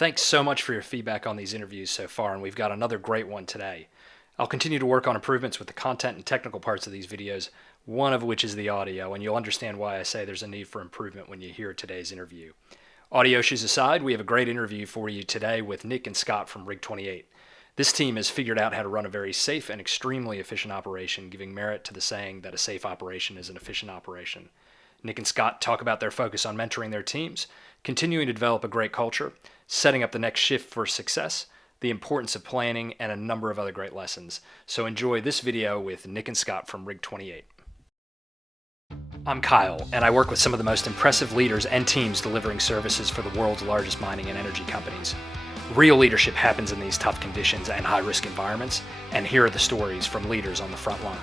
Thanks so much for your feedback on these interviews so far, and we've got another great one today. I'll continue to work on improvements with the content and technical parts of these videos, one of which is the audio, and you'll understand why I say there's a need for improvement when you hear today's interview. Audio issues aside, we have a great interview for you today with Nick and Scott from Rig 28. This team has figured out how to run a very safe and extremely efficient operation, giving merit to the saying that a safe operation is an efficient operation. Nick and Scott talk about their focus on mentoring their teams, continuing to develop a great culture, setting up the next shift for success, the importance of planning, and a number of other great lessons. So enjoy this video with Nick and Scott from Rig 28. I'm Kyle, and I work with some of the most impressive leaders and teams delivering services for the world's largest mining and energy companies. Real leadership happens in these tough conditions and high-risk environments, and here are the stories from leaders on the front line.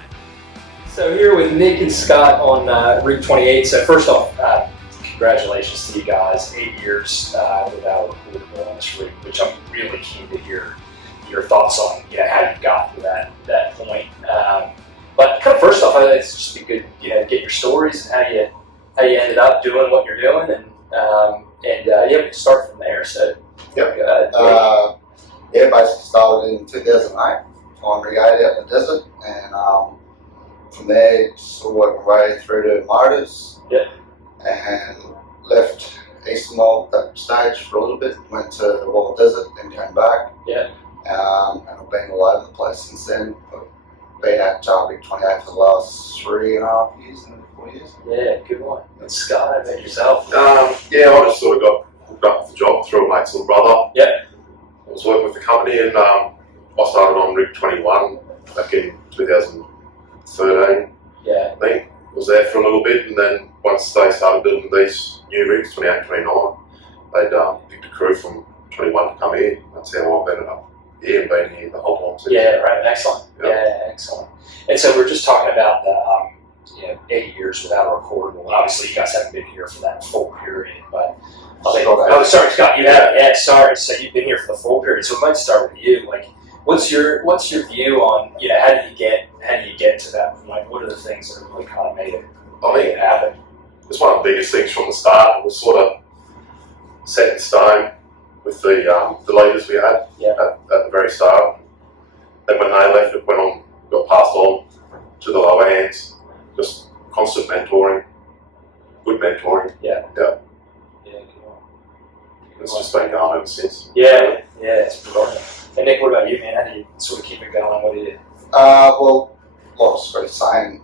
So here with Nick and Scott on Rig 28. So first off, congratulations to you guys. 8 years without a recordable on this rig, which I'm really keen to hear your thoughts on, how you got to that point. But kind of first off, it's just be good, to get your stories and how you ended up doing what you're doing, and we can start from there. So basically started in 2008 on Rig 8 out in the desert, and from there sort of worked my way through to motors. Yep. And left Eastern at that stage for a little bit, went to the Wild Desert, then came back. Yeah. And I've been all over the place since then. I've been at Rig 28 for the last 3.5 years, 4 years. Yeah, good one. And Scott, how about yourself? I just sort of got hooked up with the job through a mate's little brother. Yeah. I was working with the company, and I started on Rig 21 back in 2013. Yeah. I think. Was there for a little bit, and then once they started building these new rigs, 28, 29, they'd picked a crew from 21 to come here. That's how I've ended up here and been here the whole time since. Yeah, right. Excellent. Yeah, excellent. And so we're just talking about the 8 years without a recordable. And obviously, you guys haven't been here for that full period, but sorry, Scott. Sorry. So you've been here for the full period. So we might start with you. What's your view on how do you get to that point? What are the things that really kind of made it happen? It's one of the biggest things from the start. It was sort of set in stone with the leaders we had at the very start. Then when they left, it got passed on to the lower hands. Just constant mentoring, good mentoring. Yeah. Good one. It's just been going ever since. Yeah, it's brilliant. And Nick, what about you, man? How do you sort of keep it going? What do you do? Well, like I was saying,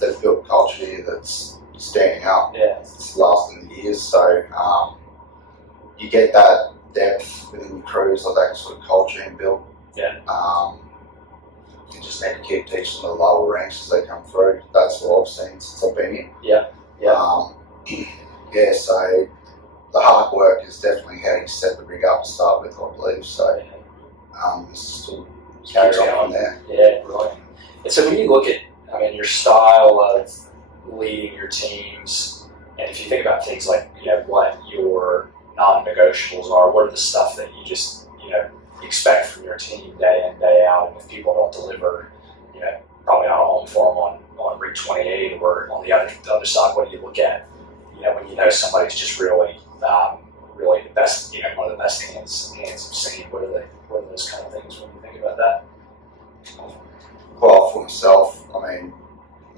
they've built a culture here that's standing up. Yeah. It's lasting years, so you get that depth within the crews, like that sort of culture and build. Yeah. You just need to keep teaching the lower ranks as they come through. That's what I've seen since I've been here. Yeah. So the hard work is definitely how you set the rig up to start with, I believe. So still carry on from there. Yeah, brilliant. And so when you look at, your style of leading your teams, and if you think about things like, what your non-negotiables are, what are the stuff that you just, expect from your team day in, day out, and if people don't deliver, probably not a home for them on Rig 28, or on the other side, what do you look at, when somebody's just really the best, one of the best hands I've seen? What are those kind of things when you think about that? Well, for myself,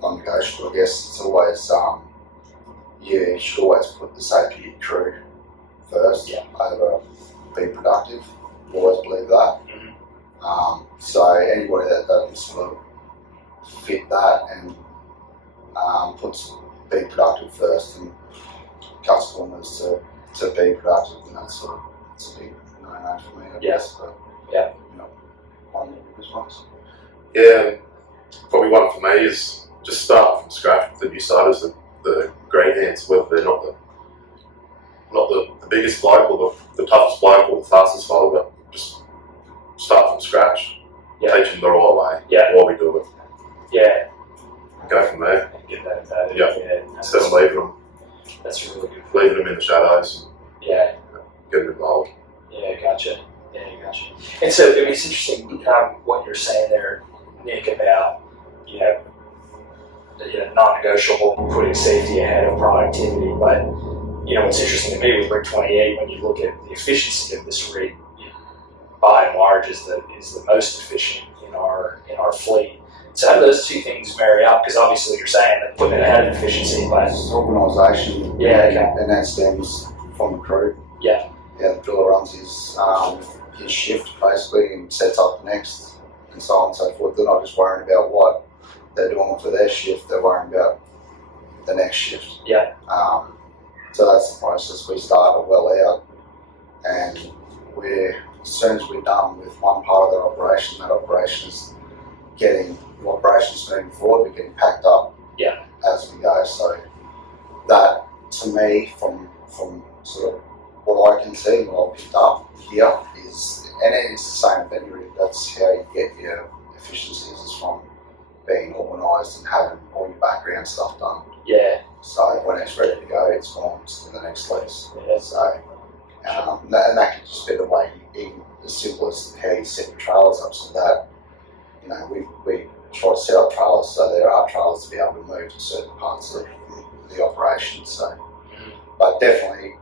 non-negotiable, I guess, it's always, you should always put the safety of your crew first over being productive. I always believe that. Mm-hmm. So anybody that doesn't sort of fit that and puts being productive first and cuts corners to be productive, and that's it's a big no-no for me, I guess. But, one of the biggest ones. Yeah, probably one for me is just start from scratch with the new starters, the green hands, whether they're not the biggest bloke or the toughest bloke or the fastest fellow, but just start from scratch. Yeah. Teach them the right way. Yeah. Why we do it. Yeah. Go from there. And get that embedded. Yeah. Instead of leaving them. That's really good. Leaving them in the shadows. Yeah. Get them involved. Yeah, gotcha. And so, it's interesting what you're saying there, Nick, about, non-negotiable, putting safety ahead of productivity, but, what's interesting to me with Rig 28, when you look at the efficiency of this rig, by and large is the most efficient in our fleet. So how do those two things marry up? Because obviously you're saying that putting it ahead of efficiency, but Organisation, and that stems from the crew. Yeah, the driller runs his shift basically and sets up the next, and so on and so forth. They're not just worrying about what they're doing for their shift; they're worrying about the next shift. Yeah. So that's the process. We start well out, and as soon as we're done with one part of that operation is getting the operations moving forward. We're getting packed up. Yeah. As we go. So that, to me, from sort of what I can see, what I've picked up here is, and it's the same with any rig. That's how you get your efficiencies, is from being organised and having all your background stuff done. Yeah. So when it's ready to go, it's gone to the next lease. Yeah. So, and that could just be the way, even as simple as how you set your trailers up, so that, we try to set up trailers so there are trailers to be able to move to certain parts of the operation. So, but definitely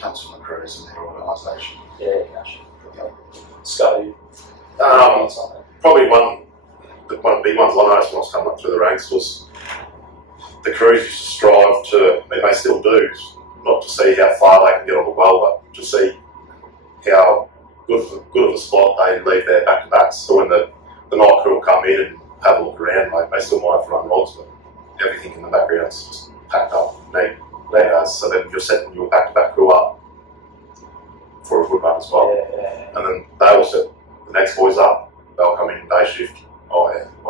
comes from the crews and their organisation. Yeah, gotcha. Yep. Scotty, Probably one of the big ones I noticed when I was coming up through the ranks was the crews used to strive to, and they still do, not to see how far they can get on the well, but to see how good of a spot they leave their back-to-backs. So when the night crew will come in and have a look around, they still might have to run rods, but everything in the background's just packed up neat. So then you're setting your back-to-back crew up for a good run as well. Yeah. And then they will set the next boys up. They'll come in day shift.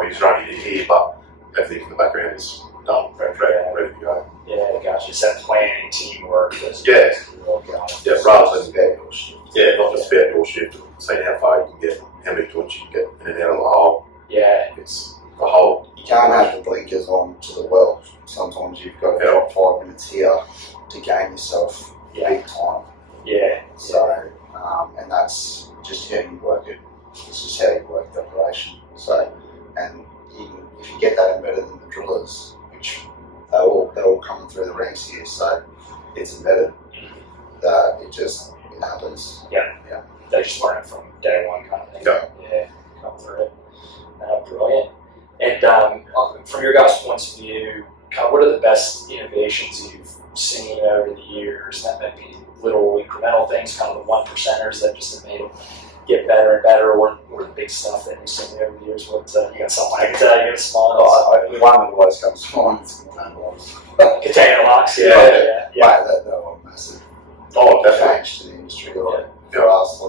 He's running in here, but everything in the background is done, ready to go. Yeah, gotcha. It's that planning, teamwork. Yeah. Rather than your shift. not just about your shift, seeing how far you can get, how many joints you can get in and out of the hole. Yeah. It's the hole. You can't have the blinkers on to the well. Sometimes you've got to drop 5 minutes here to gain yourself big time. Yeah. So, and that's just how you work it. It's just how you work the operation. So, and even if you get that embedded in the drillers, which they're all coming through the ranks here, so it's embedded. That it happens. Yeah. They just learn it from day one, kind of thing. Yeah. Come through it. Brilliant. And from your guys' points of view, kind of what are the best innovations you've seen over the years? That might be little incremental things, kind of the 1%ers that just have made them get better and better, or the big stuff that you've seen over the years. What you got something I can tell you? Small one that always comes to mind is container locks. Container locks. Yeah. Mate, that was massive. Oh, definitely. Change to the industry. For us,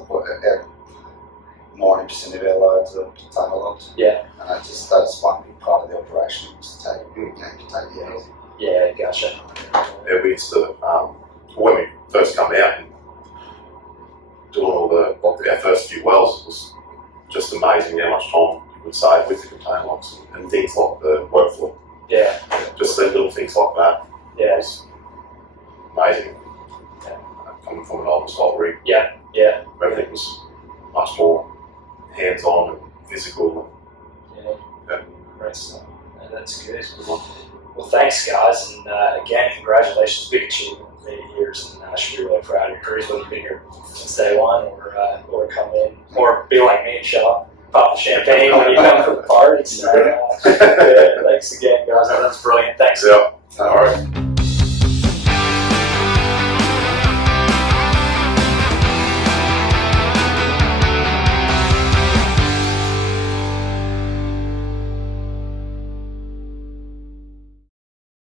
90% of our loads are container locks. Yeah. And that's one big part of the operation, is to take the hours. Yeah, gotcha. Yeah, we used to, when we first come out and doing our first few wells, it was just amazing how much time you would save with the container locks and things like the workflow. Yeah. Just the little things like that. Yeah. It's amazing. Coming from an old style rig. Yeah. Everything was much more hands-on and physical. Yeah. Great stuff. No, that's good. Well, thanks, guys, and again, congratulations, big achievement, many years, and I should be really proud of your careers, whether you've been here since day one or come in, or be like me and show up, pop the champagne when you come for the party. So, thanks again, guys. That's brilliant. Thanks. Yeah. All right.